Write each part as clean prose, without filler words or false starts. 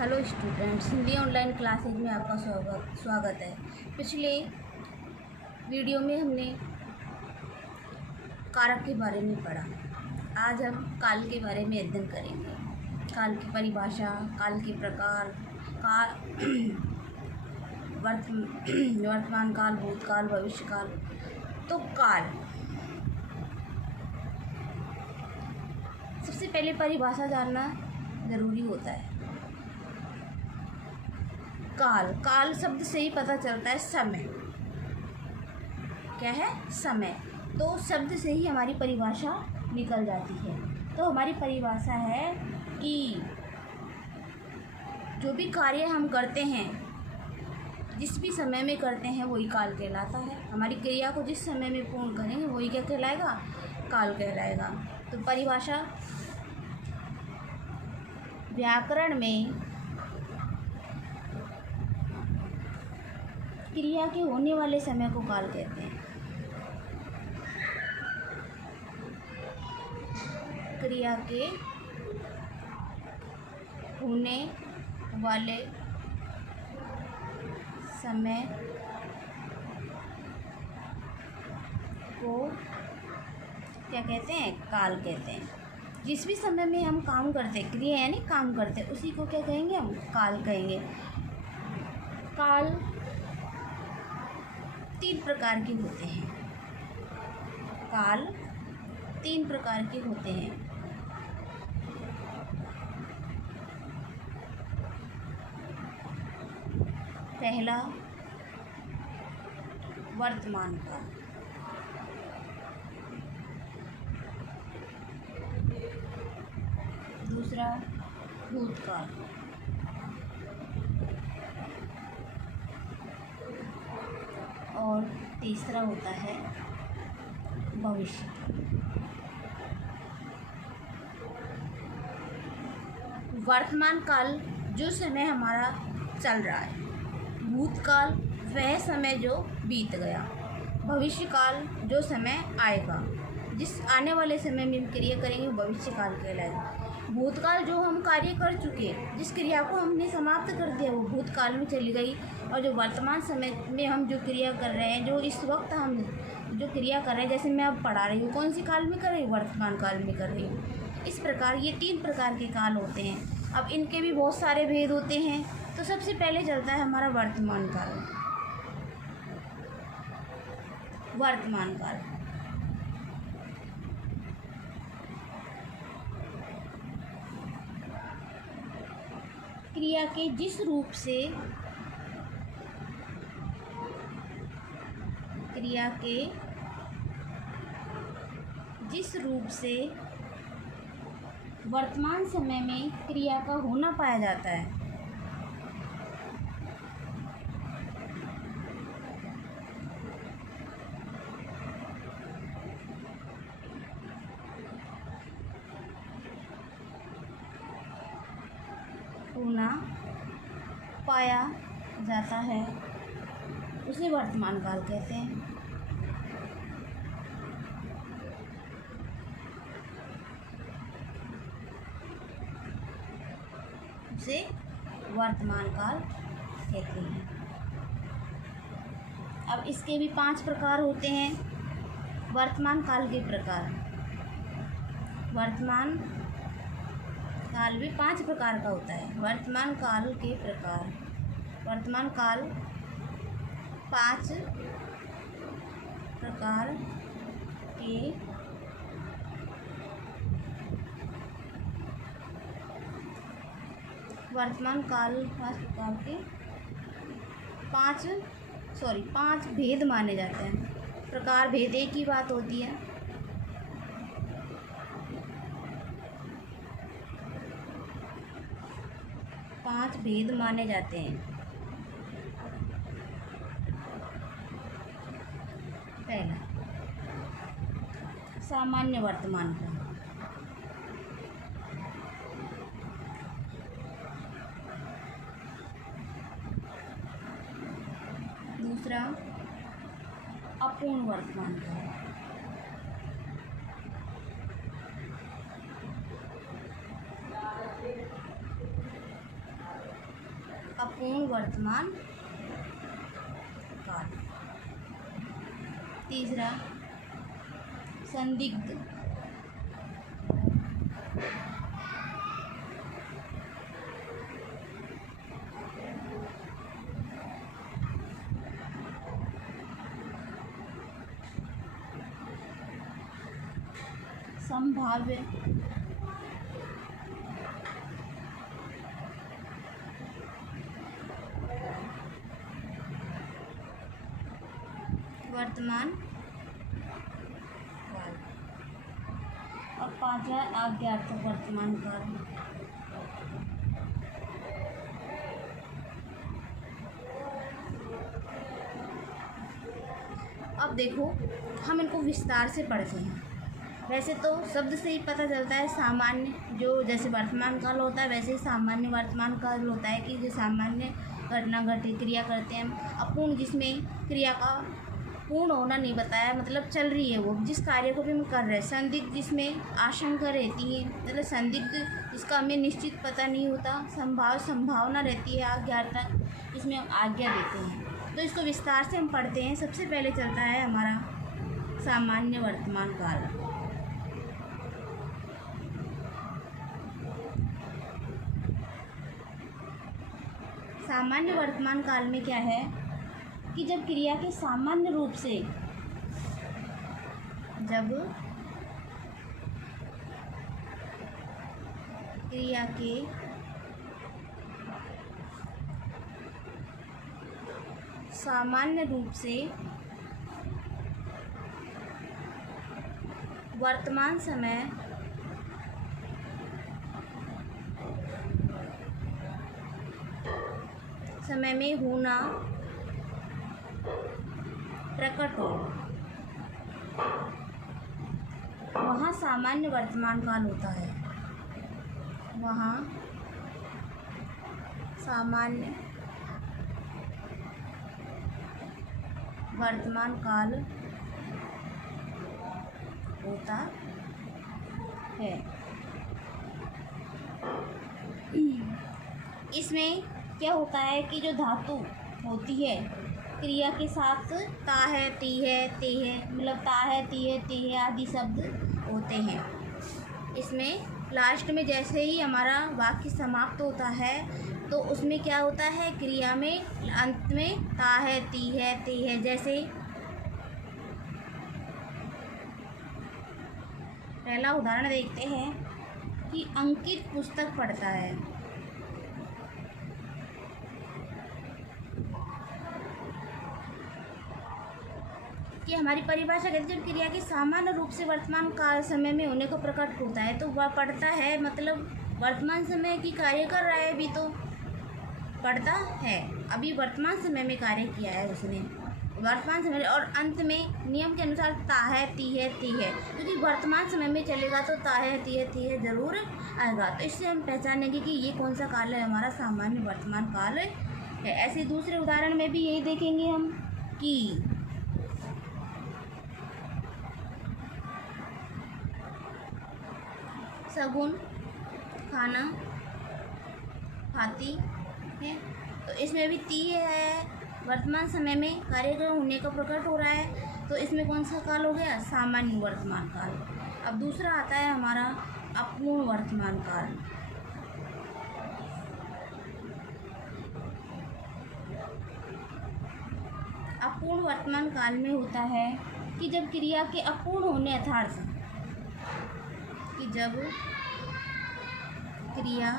Hello students, Hindi online classes में आपका स्वागत है। पिछले वीडियो में हमने कारक के बारे में पढ़ा। आज हम काल के बारे में अध्ययन करेंगे। काल की परिभाषा, काल के प्रकार, काल वर्तमान काल, भूतकाल, भविष्यकाल। तो काल, सबसे पहले परिभाषा जानना ज़रूरी होता है। काल शब्द से ही पता चलता है समय। क्या है? समय। तो शब्द से ही हमारी परिभाषा निकल जाती है। तो हमारी परिभाषा है कि जो भी कार्य हम करते हैं, जिस भी समय में करते हैं, वही काल कहलाता है। हमारी क्रिया को जिस समय में पूर्ण करेंगे वही क्या कहलाएगा? काल कहलाएगा। तो परिभाषा व्याकरण में क्रिया के होने वाले समय को काल कहते हैं। क्रिया के होने वाले समय को क्या कहते हैं? काल कहते हैं। जिस भी समय में हम काम करते, क्रिया यानी काम करते, उसी को क्या कहेंगे? हम काल कहेंगे। काल 3 प्रकार के होते हैं। काल 3 प्रकार के होते हैं। पहला वर्तमान काल, दूसरा भूतकाल, और तीसरा होता है भविष्य। वर्तमान काल जो समय हमारा चल रहा है, भूतकाल वह समय जो बीत गया, भविष्य काल जो समय आएगा, जिस आने वाले समय में हम क्रिया करेंगे भविष्य काल कहलाएगा। भूतकाल जो हम कार्य कर चुके, जिस क्रिया को हमने समाप्त कर दिया, वो भूतकाल में चली गई। और जो वर्तमान समय में हम जो क्रिया कर रहे हैं, जो इस वक्त हम जो क्रिया कर रहे हैं, जैसे मैं अब पढ़ा रही हूँ, कौन सी काल में कर रही हूँ? वर्तमान काल में कर रही हूँ। इस प्रकार ये 3 प्रकार के काल होते हैं। अब इनके भी बहुत सारे भेद होते हैं। तो सबसे पहले चलता है हमारा वर्तमान काल। वर्तमान काल क्रिया के जिस रूप से वर्तमान समय में क्रिया का होना पाया जाता है, होना पाया जाता है, उसे वर्तमान काल कहते हैं। उसे वर्तमान काल कहते हैं। अब इसके भी 5 प्रकार होते हैं। वर्तमान काल के प्रकार, वर्तमान काल भी 5 प्रकार का होता है। वर्तमान काल के प्रकार, वर्तमान काल 5 प्रकार के वर्तमान काल 5 प्रकार के 5 भेद माने जाते हैं। प्रकार भेद एक ही बात होती है। पांच भेद माने जाते हैं। पहला सामान्य वर्तमान काल, दूसरा अपूर्ण वर्तमान काल, अपूर्ण वर्तमान काल। तीसरा संदिग्ध। संभाव्य। वर्तमान काल। और पांचवा आज्ञार्थक वर्तमान काल। अब देखो, हम इनको विस्तार से पढ़ते हैं। वैसे तो शब्द से ही पता चलता है सामान्य, जो जैसे वर्तमान काल होता है वैसे ही सामान्य वर्तमान काल होता है कि जो सामान्य घटना घटित क्रिया करते हैं हम। अपूर्ण जिसमें क्रिया का पूर्ण होना नहीं बताया, मतलब चल रही है वो जिस कार्य को भी हम कर रहे हैं। संदिग्ध जिसमें आशंका रहती है, मतलब संदिग्ध जिसका हमें निश्चित पता नहीं होता। संभावना रहती है। आज्ञार्थक जिसमें हम आज्ञा देते हैं। तो इसको विस्तार से हम पढ़ते हैं। सबसे पहले चलता है हमारा सामान्य वर्तमान काल। सामान्य वर्तमान काल में क्या है कि जब क्रिया के सामान्य रूप से वर्तमान समय में होना प्रकट हो, वहाँ सामान्य वर्तमान काल होता है। वहाँ सामान्य वर्तमान काल होता है। इसमें क्या होता है कि जो धातु होती है क्रिया के साथ ता है, ती है, ते है, मतलब ता है, ती है, ते है आदि शब्द होते हैं। इसमें लास्ट में जैसे ही हमारा वाक्य समाप्त होता है तो उसमें क्या होता है, क्रिया में अंत में ता है, ती है, ते है। जैसे पहला उदाहरण देखते हैं कि अंकित पुस्तक पढ़ता है। कि हमारी परिभाषा कहती है जब क्रिया के सामान्य रूप से वर्तमान काल समय में होने को प्रकट होता है तो वह पढ़ता है, मतलब वर्तमान समय की कार्य कर रहा है। अभी तो पढ़ता है, अभी वर्तमान समय में कार्य किया है उसने, वर्तमान समय। और अंत में नियम के अनुसार ता है, ती है, ती है, क्योंकि वर्तमान समय में चलेगा तो ता है, ती है ज़रूर आएगा। तो इससे हम पहचानेंगे कि ये कौन सा काल है, हमारा सामान्य वर्तमान काल है। ऐसे दूसरे उदाहरण में भी यही देखेंगे हम कि शगुन खाना खाती है, तो इसमें भी ती है, वर्तमान समय में कार्यक्रम होने का प्रकट हो रहा है। तो इसमें कौन सा काल हो गया, सामान्य वर्तमान काल। अब दूसरा आता है हमारा अपूर्ण वर्तमान काल। अपूर्ण वर्तमान काल में होता है कि जब क्रिया के अपूर्ण होने अर्थात कि जब क्रिया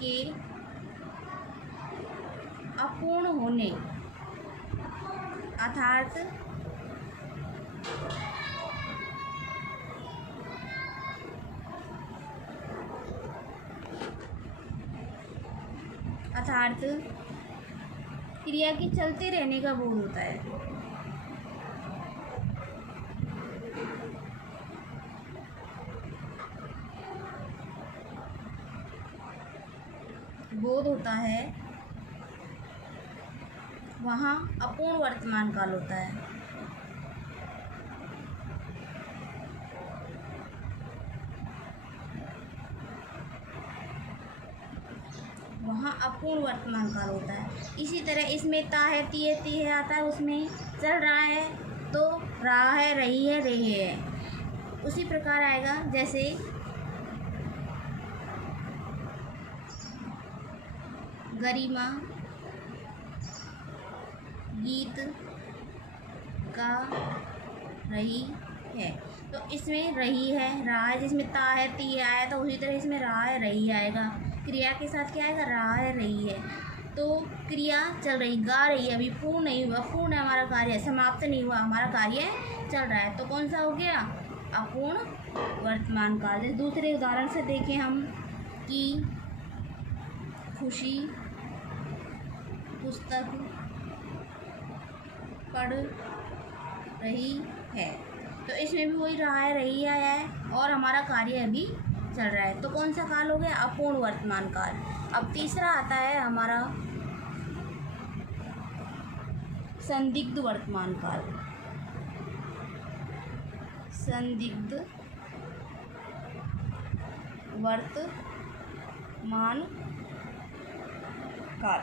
के अपूर्ण होने अर्थात क्रिया के चलते रहने का बोध होता है। बोध होता है, वहाँ अपूर्ण वर्तमान काल होता है। वहाँ अपूर्ण वर्तमान काल होता है। इसी तरह इसमें ता है, ती है, ती है आता है, उसमें चल रहा है तो रहा है, रही है, रही है। उसी प्रकार आएगा जैसे गरिमा गीत गा रही है, तो इसमें रही है, रहा है, जिसमें ता है, ती है आया तो उसी तरह इसमें रहा है, रही आएगा। क्रिया के साथ क्या आएगा? रहा है, रही है। तो क्रिया चल रही, गा रही है, अभी पूर्ण नहीं हुआ, पूर्ण है हमारा कार्य, समाप्त नहीं हुआ, हमारा कार्य चल रहा है, तो कौन सा हो गया? अपूर्ण वर्तमान काल। जैसे दूसरे उदाहरण से देखें हम कि खुशी पुस्तक पढ़ रही है, तो इसमें भी वही रहा है, रही आया है और हमारा कार्य अभी चल रहा है, तो कौन सा काल हो गया? अपूर्ण वर्तमान काल। अब तीसरा आता है हमारा संदिग्ध वर्तमान काल। संदिग्ध वर्तमान काल,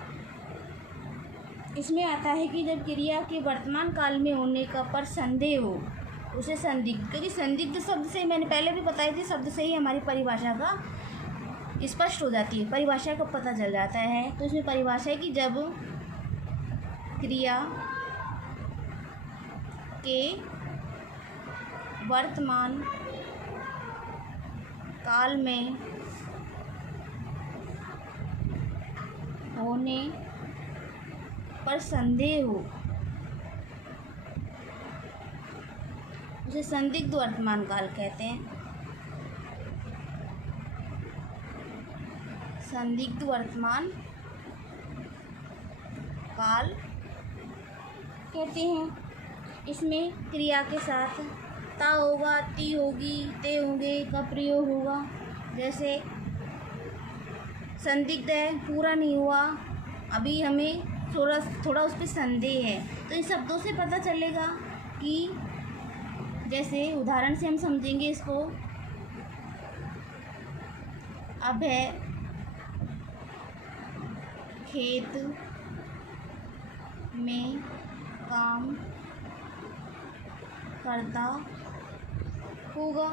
इसमें आता है कि जब क्रिया के वर्तमान काल में होने का पर संदेह हो, उसे संदिग्ध, क्योंकि संदिग्ध शब्द से मैंने पहले भी बताई थी, शब्द से ही हमारी परिभाषा का स्पष्ट हो जाती है, परिभाषा का पता चल जाता है। तो इसमें परिभाषा है कि जब क्रिया के वर्तमान काल में होने पर संदेह हो, उसे संदिग्ध वर्तमान काल कहते हैं। संदिग्ध वर्तमान काल कहते हैं। इसमें क्रिया के साथ ता होगा, ती होगी, ते होंगे का प्रयोग होगा। जैसे संदिग्ध है, पूरा नहीं हुआ, अभी हमें थोड़ा उस पर संदेह है, तो इन शब्दों से पता चलेगा कि, जैसे उदाहरण से हम समझेंगे इसको, अब है खेत में काम करता होगा,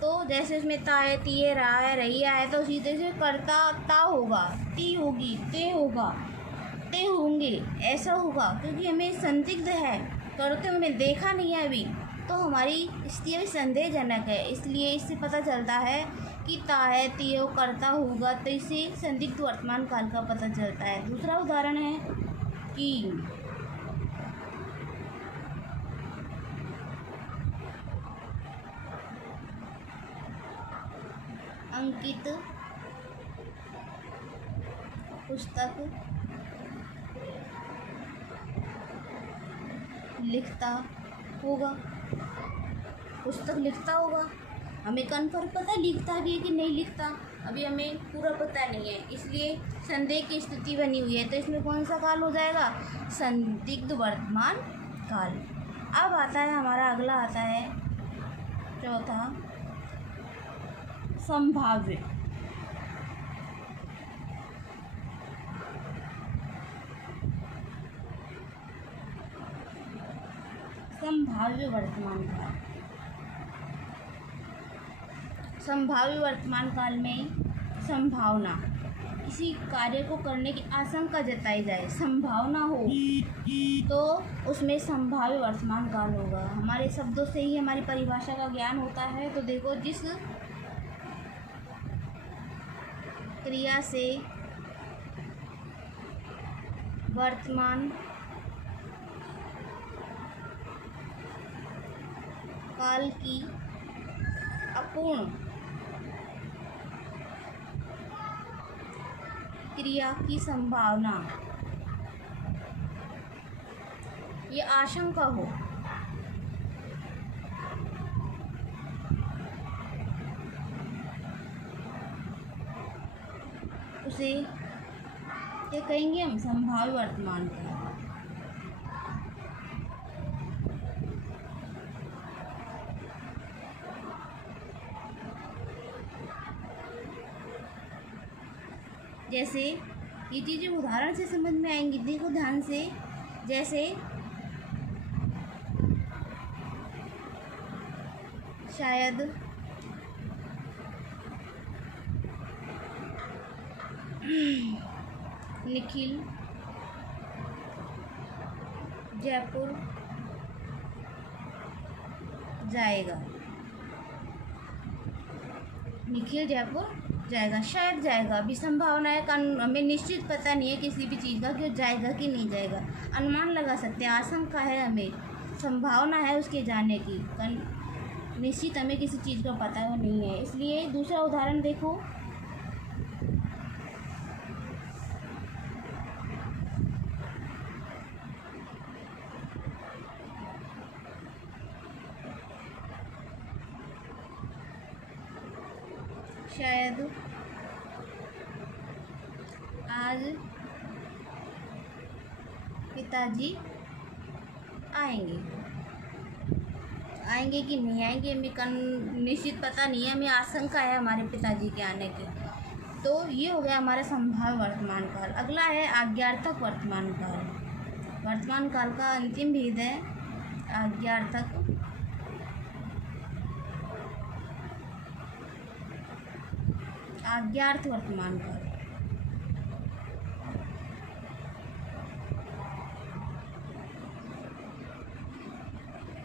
तो जैसे उसमें ता है, ती है, रहा है, रही है, तो उसी तरह से करता ता होगा, ती होगी, ते होगा, ते होंगे, ऐसा होगा, क्योंकि हमें संदिग्ध है, करते हुए हमें देखा नहीं है अभी, तो हमारी स्थिति अभी संदेहजनक है, इसलिए इससे पता चलता है कि ता है, ती है, करता होगा, तो इससे संदिग्ध वर्तमान काल का पता चलता है। दूसरा उदाहरण है कि अंकित पुस्तक लिखता होगा, पुस्तक लिखता होगा, हमें कन्फर्म पता है लिखता भी है कि नहीं लिखता, अभी हमें पूरा पता नहीं है, इसलिए संदेह की स्थिति बनी हुई है, तो इसमें कौन सा काल हो जाएगा? संदिग्ध वर्तमान काल। अब आता है हमारा अगला आता है चौथा संभाव्य। संभाव्य वर्तमान काल। संभाव्य वर्तमान काल में संभावना, किसी कार्य को करने की आशंका जताई जाए, संभावना हो, तो उसमें संभाव्य वर्तमान काल होगा। हमारे शब्दों से ही हमारी परिभाषा का ज्ञान होता है। तो देखो, जिस क्रिया से वर्तमान काल की अपूर्ण क्रिया की संभावना ये आशंका हो, उसे क्या कहेंगे हम? संभाव्य वर्तमान काल। जैसे ये चीज़ें उदाहरण से समझ में आएंगी, देखो ध्यान से। जैसे शायद, निखिल जयपुर जाएगा। निखिल जयपुर जाएगा, शायद जाएगा। अभी संभावना है, हमें निश्चित पता नहीं है किसी भी चीज़ का कि वो जाएगा कि नहीं जाएगा। अनुमान लगा सकते हैं, आशंका है, हमें संभावना है उसके जाने की, निश्चित हमें किसी चीज़ का पता नहीं है। इसलिए दूसरा उदाहरण देखो, शायद आज पिताजी आएंगे। आएंगे कि नहीं आएंगे हमें निश्चित पता नहीं है, हमें आशंका है हमारे पिताजी के आने की। तो ये हो गया हमारा संभाव्य वर्तमान काल। अगला है आज्ञार्थक वर्तमान काल। वर्तमान काल का अंतिम भेद है आज्ञार्थक आज्ञार्थ वर्तमान काल।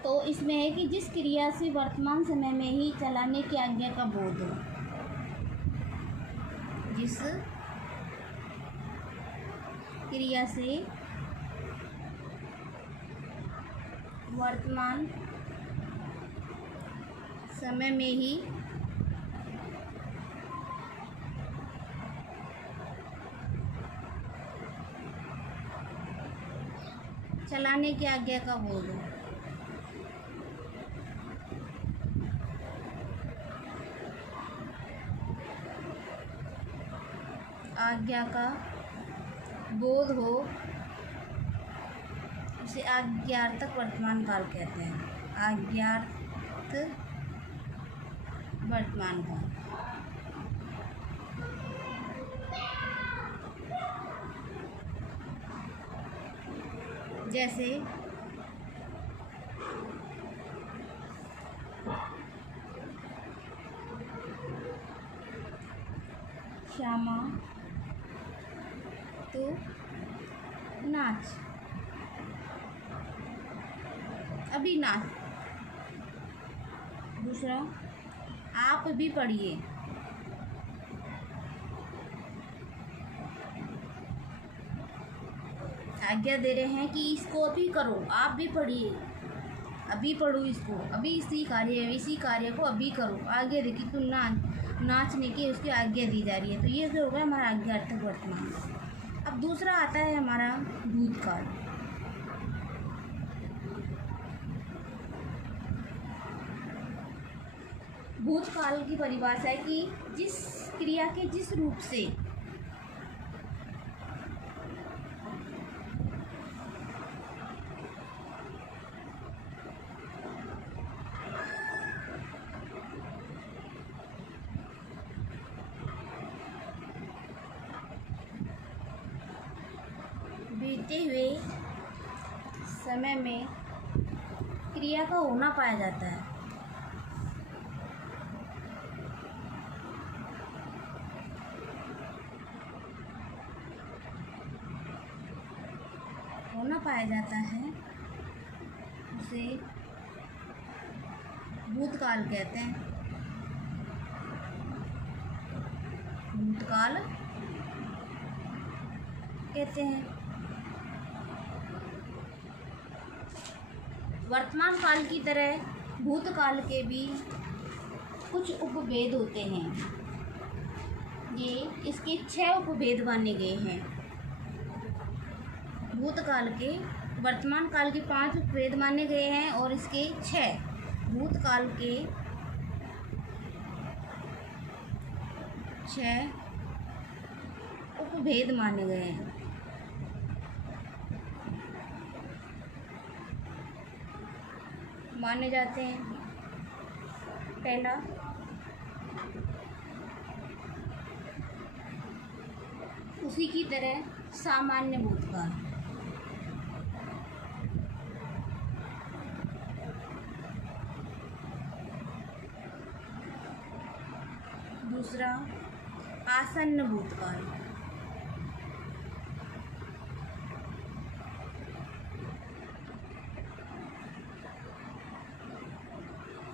तो इसमें है कि जिस क्रिया से वर्तमान समय में ही चलाने की आज्ञा का बोध हो, जिस क्रिया से वर्तमान समय में ही चलाने की आज्ञा का बोध हो। आज्ञा का बोध हो, उसे आज्ञार्थक वर्तमान काल कहते हैं। आज्ञार्थ वर्तमान काल। जैसे श्यामा तो नाच, अभी नाच। दूसरा, आप भी पढ़िए, आज्ञा दे रहे हैं कि इसको अभी करो, आप भी पढ़िए, अभी पढ़ो इसको, अभी इसी कार्य को अभी करो। आज्ञा देखिए, तुम नाचने की उसकी आज्ञा दी जा रही है। तो ये जो होगा हमारा आज्ञार्थक वर्तमान। अब दूसरा आता है हमारा भूतकाल। भूतकाल की परिभाषा है कि जिस क्रिया के जिस रूप से बीते हुए समय में क्रिया का होना पाया जाता है। होना पाया जाता है, उसे भूतकाल कहते हैं। भूतकाल कहते हैं। वर्तमान काल की तरह भूतकाल के भी कुछ उपभेद होते हैं। ये इसके 6 उपभेद माने गए हैं। भूतकाल के, वर्तमान काल के 5 उपभेद माने गए हैं और इसके 6 भूतकाल के 6 उपभेद माने गए हैं। माने जाते हैं। पहला, उसी की तरह सामान्य भूतकाल। दूसरा आसन्न भूतकाल।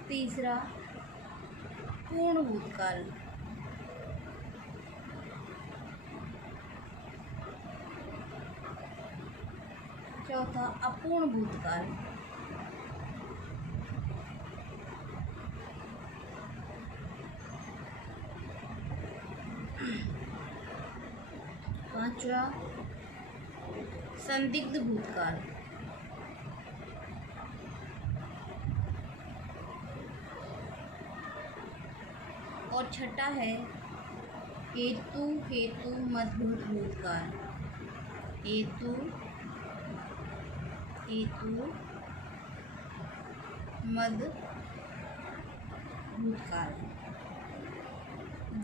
तीसरा पूर्ण भूतकाल। चौथा अपूर्ण भूतकाल। पांचवा संदिग्ध भूतकाल। और छठा है हेतु मद्भुत भूतकाल। हेतु मद भूतकाल।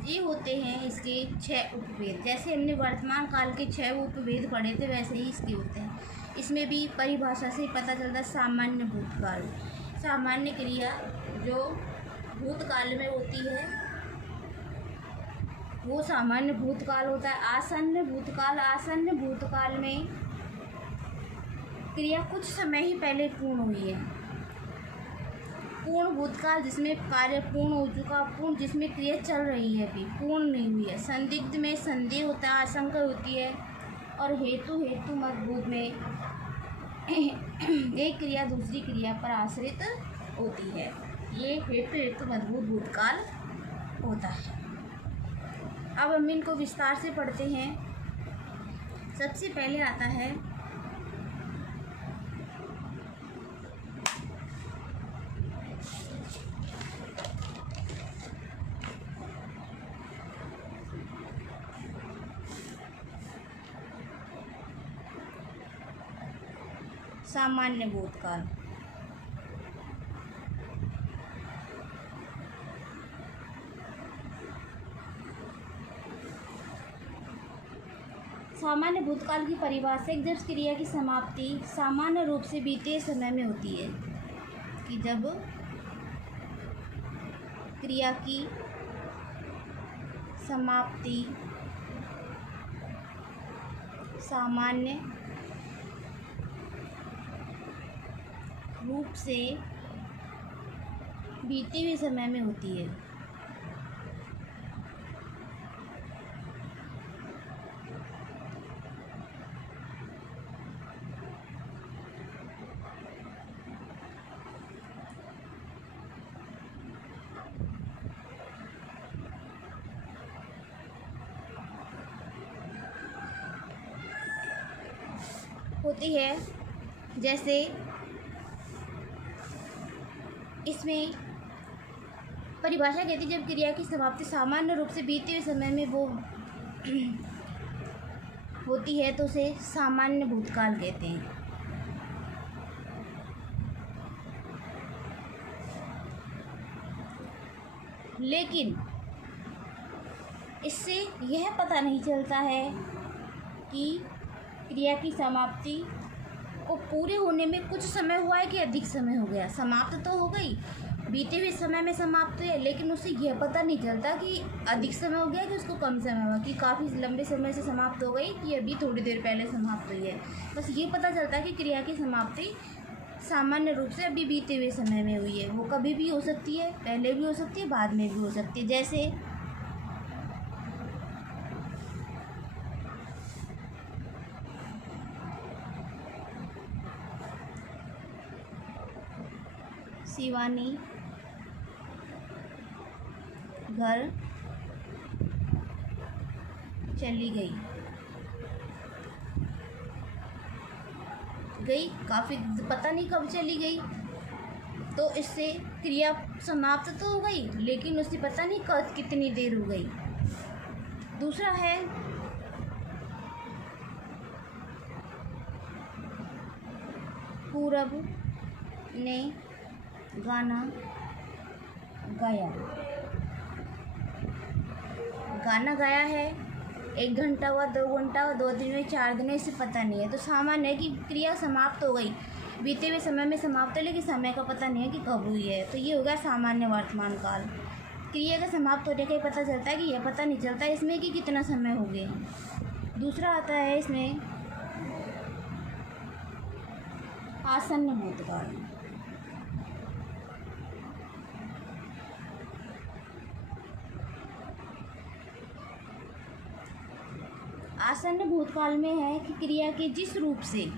ये होते हैं इसके 6 उपभेद। जैसे हमने वर्तमान काल के 6 उपभेद पढ़े थे वैसे ही इसके होते हैं। इसमें भी परिभाषा से पता चलता है सामान्य भूतकाल। सामान्य क्रिया जो भूतकाल में होती है वो सामान्य भूतकाल होता है। आसन्न भूतकाल में क्रिया कुछ समय ही पहले पूर्ण हुई है। पूर्ण भूतकाल जिसमें कार्य पूर्ण हो चुका, पूर्ण जिसमें क्रिया चल रही है अभी पूर्ण नहीं हुई है। संदिग्ध में संदेह होता है, आशंका होती है। और हेतु मद्भुत में एक क्रिया दूसरी क्रिया पर आश्रित होती है। ये हेतु मद्भुत भूतकाल होता है। अब हम इनको विस्तार से पढ़ते हैं। सबसे पहले आता है सामान्य भूतकाल। सामान्य भूतकाल की परिभाषा एक जब क्रिया की समाप्ति सामान्य रूप से बीते समय में होती है कि जब क्रिया की समाप्ति सामान्य रूप से बीते हुए समय में होती है। होती है जैसे इसमें परिभाषा कहती है जब क्रिया की समाप्ति सामान्य रूप से बीते हुए समय में वो होती है तो उसे सामान्य भूतकाल कहते हैं। लेकिन इससे यह पता नहीं चलता है कि क्रिया की समाप्ति को पूरे होने में कुछ समय हुआ है कि अधिक समय हो गया। समाप्त तो हो गई, बीते हुए समय में समाप्त हुई है, लेकिन उससे यह पता नहीं चलता कि अधिक समय हो गया कि उसको कम समय हुआ, कि काफ़ी लंबे समय से समाप्त हो गई कि अभी थोड़ी देर पहले समाप्त हुई है। बस ये पता चलता है कि क्रिया की समाप्ति सामान्य रूप से अभी बीते हुए समय में हुई है। वो कभी भी हो सकती है, पहले भी हो सकती है, बाद में भी हो सकती है। जैसे शिवानी घर चली गई काफ़ी पता नहीं कब चली गई, तो इससे क्रिया समाप्त तो हो गई लेकिन उससे पता नहीं कब कितनी देर हो गई। दूसरा है पूरब ने गाना गाया। गाना गाया है 1 घंटा हुआ, 2 घंटा हुआ, 2 दिन में, 4 दिन में, इसे पता नहीं है। तो सामान्य है कि क्रिया समाप्त हो गई, बीते हुए समय में समाप्त है, लेकिन समय का पता नहीं है कि कब हुई है। तो ये हो गया सामान्य वर्तमान काल। क्रिया का समाप्त होने का ही पता चलता है कि यह पता नहीं चलता इसमें कि कितना समय हो गया। दूसरा आता है इसमें आसन्न भूतकाल। आसन्न भूतकाल में है कि क्रिया के जिस रूप से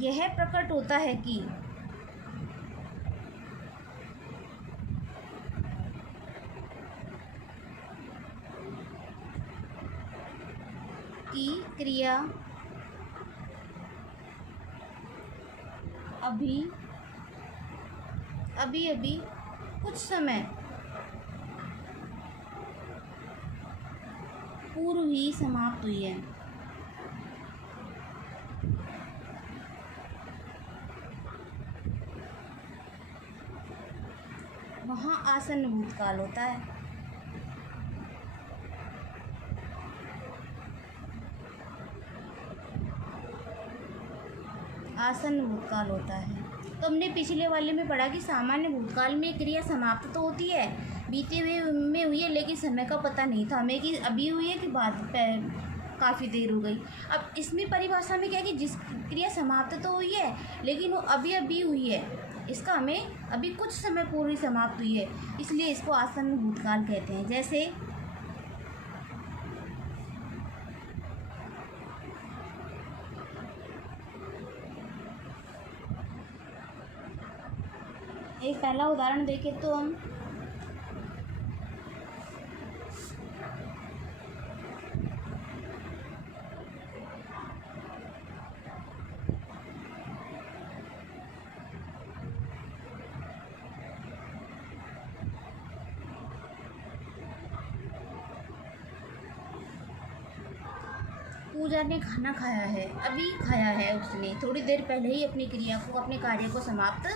यह प्रकट होता है कि क्रिया अभी कुछ समय पूर्व ही समाप्त हुई है। वहाँ आसन्न भूतकाल होता है। आसन्न भूतकाल होता है। तो हमने पिछले वाले में पढ़ा कि सामान्य भूतकाल में क्रिया समाप्त तो होती है, बीते हुए में हुई है, लेकिन समय का पता नहीं था हमें कि अभी हुई है कि बाद काफ़ी देर हो गई। अब इसमें परिभाषा में क्या है कि जिस क्रिया समाप्त तो हुई है, लेकिन वो अभी हुई है, इसका हमें अभी कुछ समय पूर्व ही समाप्त हुई है, इसलिए इसको आसन्न भूतकाल कहते हैं। जैसे एक पहला उदाहरण देखें तो हम पूजा ने खाना खाया है, अभी खाया है उसने, थोड़ी देर पहले ही अपनी क्रिया को, अपने कार्य को समाप्त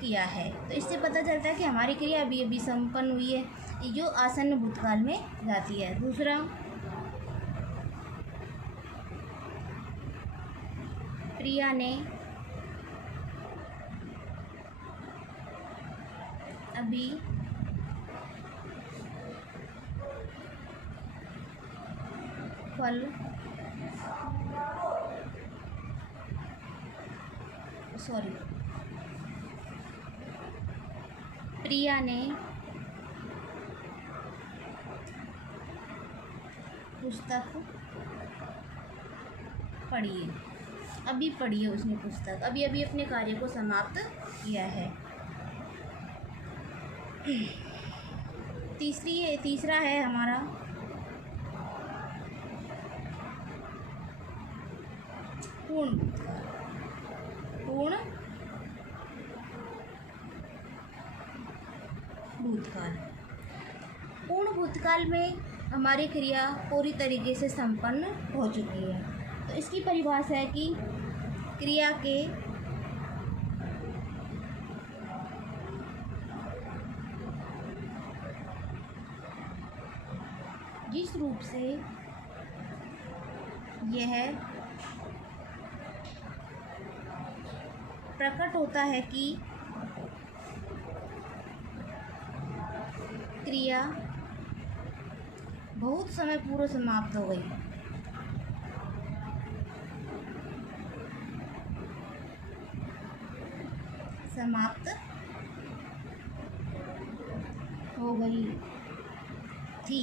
किया है। तो इससे पता चलता है कि हमारी क्रिया अभी संपन्न हुई है, जो आसन्न भूतकाल में जाती है। दूसरा, प्रिया ने अभी फल प्रिया ने पुस्तक पढ़ी है, अभी पढ़ी है उसने पुस्तक, अभी अपने कार्य को समाप्त किया है। तीसरा है हमारा पूर्ण भूतकाल। पूर्ण भूतकाल में हमारी क्रिया पूरी तरीके से संपन्न हो चुकी है। तो इसकी परिभाषा है कि क्रिया के जिस रूप से यह प्रकट होता है कि क्रिया बहुत समय पूर्व समाप्त हो गई, थी।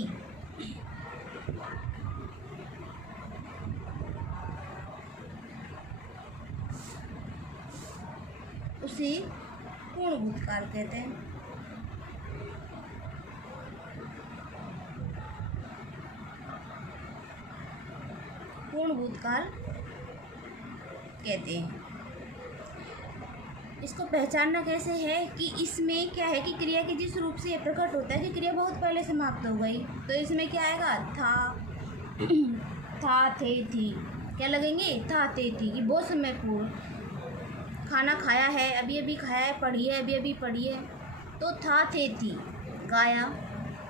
उसे पूर्ण भूतकाल कहते हैं। पूर्ण भूतकाल कहते हैं। इसको पहचानना कैसे है कि इसमें क्या है कि क्रिया के जिस रूप से ये प्रकट होता है कि क्रिया बहुत पहले समाप्त हो गई, तो इसमें क्या आएगा, था थे थी, क्या लगेंगे, था थे थी, कि बहुत समय पूर्व खाना खाया है, अभी अभी खाया है, पढ़ी है, अभी अभी पढ़ी है, तो था थे थी, गाया,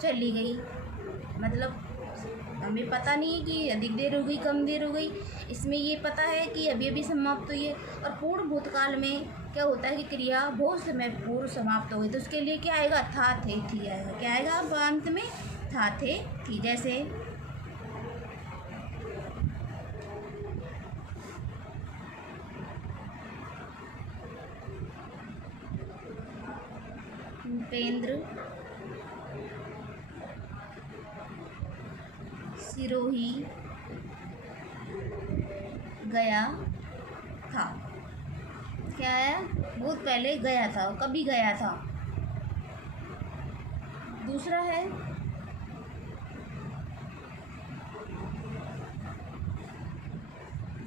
चली गई, मतलब हमें पता नहीं है कि अधिक देर हो गई, कम देर हो गई, इसमें ये पता है कि अभी अभी समाप्त हुई है। और पूर्ण भूतकाल में क्या होता है कि क्रिया बहुत समय पूर्व समाप्त हो गई, तो उसके लिए क्या आएगा, था थे थी आएगा, क्या आएगा अब अंत में, था थे थी। जैसे उपेंद्र सिरोही गया था, क्या है, बहुत पहले गया था, कभी गया था। दूसरा है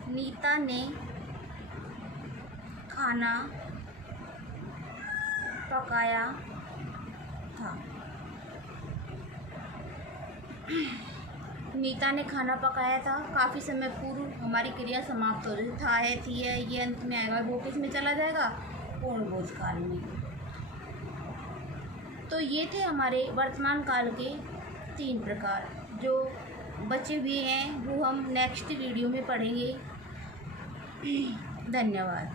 नीता ने खाना पकाया था, नीता ने खाना पकाया था, काफ़ी समय पूर्व हमारी क्रिया समाप्त हो रही था, है, थी है, ये अंत में आएगा, वो किस में चला जाएगा, पूर्ण भूतकाल में। तो ये थे हमारे वर्तमान काल के 3 प्रकार, जो बचे हुए हैं वो हम नेक्स्ट वीडियो में पढ़ेंगे। धन्यवाद।